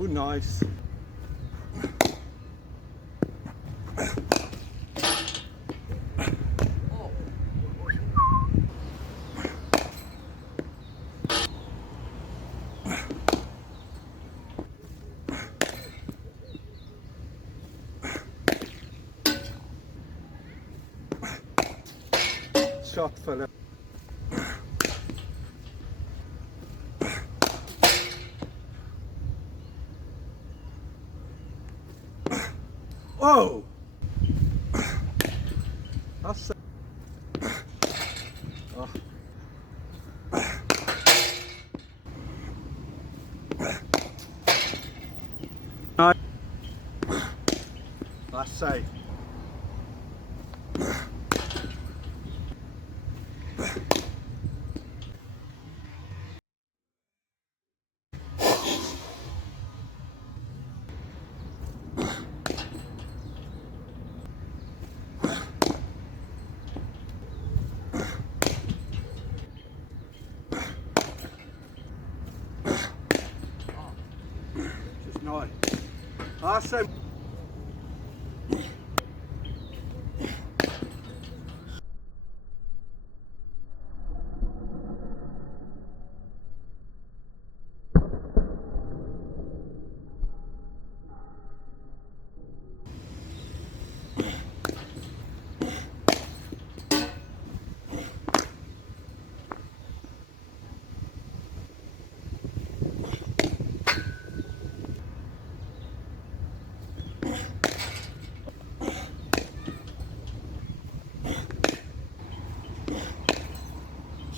Hoe nice. Shot fella. Oh! That's oh. No. That's safe. Just nice. That's safe.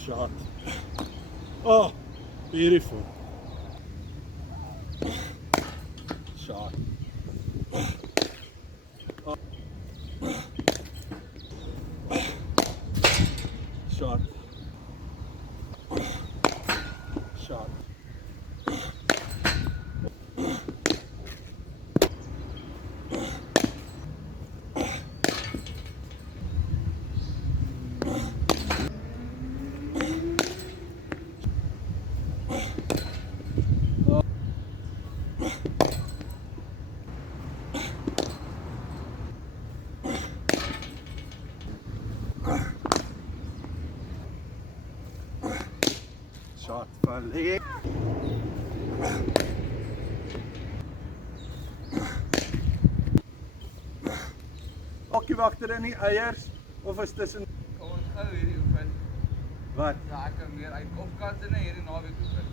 Shot. Oh, beautiful. Shot. Oh. Shot. Shot. Shot fella. Hokkie wagter in die eiers of is tussen Kom ons gou hierdie oefen. wat? Ja, ek kan meer uit of kante net hierdie naweek oefen.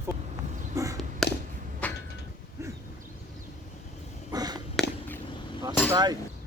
That's tight.